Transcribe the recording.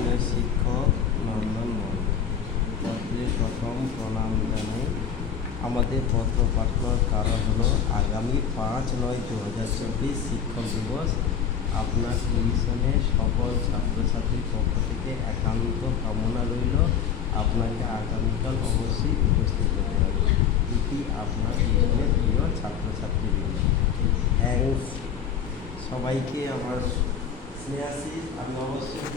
প্রিয় শিক্ষক নন্দন মন্ডল প্রথম প্রণাম জানাই। আমাদের পত্র পাঠানোর কারণ হলো, আগামী পাঁচ নয় দু হাজার চব্বিশ শিক্ষক দিবস। আপনার টিউশনের সকল ছাত্রছাত্রীর পক্ষ থেকে একান্ত কামনা রইল। আপনাকে আগামীকাল অবশ্যই উপস্থিত হতে হবে। এটি আপনার টিউশনের প্রিয় ছাত্রছাত্রীদের থ্যাংকস সবাইকে আমার স্নেহাশিস আমি অবশ্যই